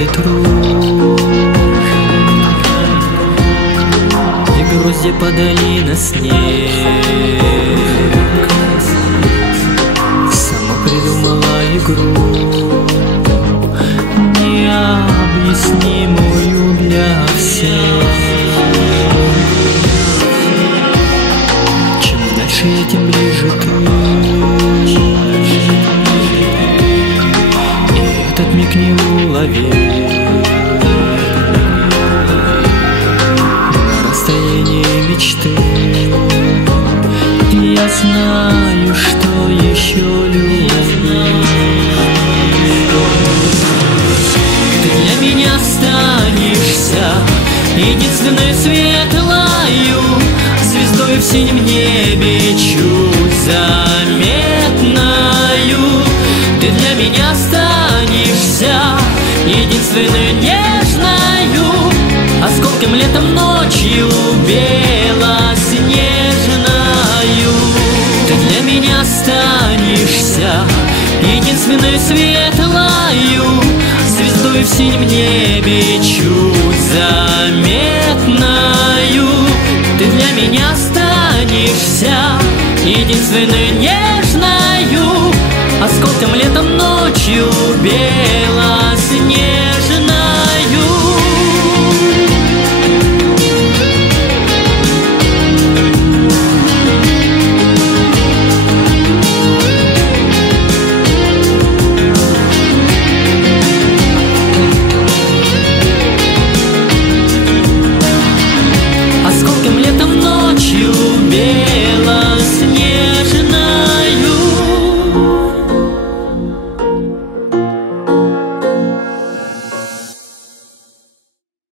ветру, и грузди подали на снег. Сама придумала игру, необъяснимую для всех. Чем дальше я, тем ближе ты, и этот миг неуловим. На расстоянии мечты я знаю, что еще любить. Ты для меня останешься единственной светлою звездой в синем небе, чуть заметною. Ты для меня останешься единственной нежною осколком летом, ночью белоснежною. Ты для меня останешься единственной светлою звездой в синем небе, чуть заметною. Ты для меня останешься единственной нежною осколком летом, ночью белоснежною.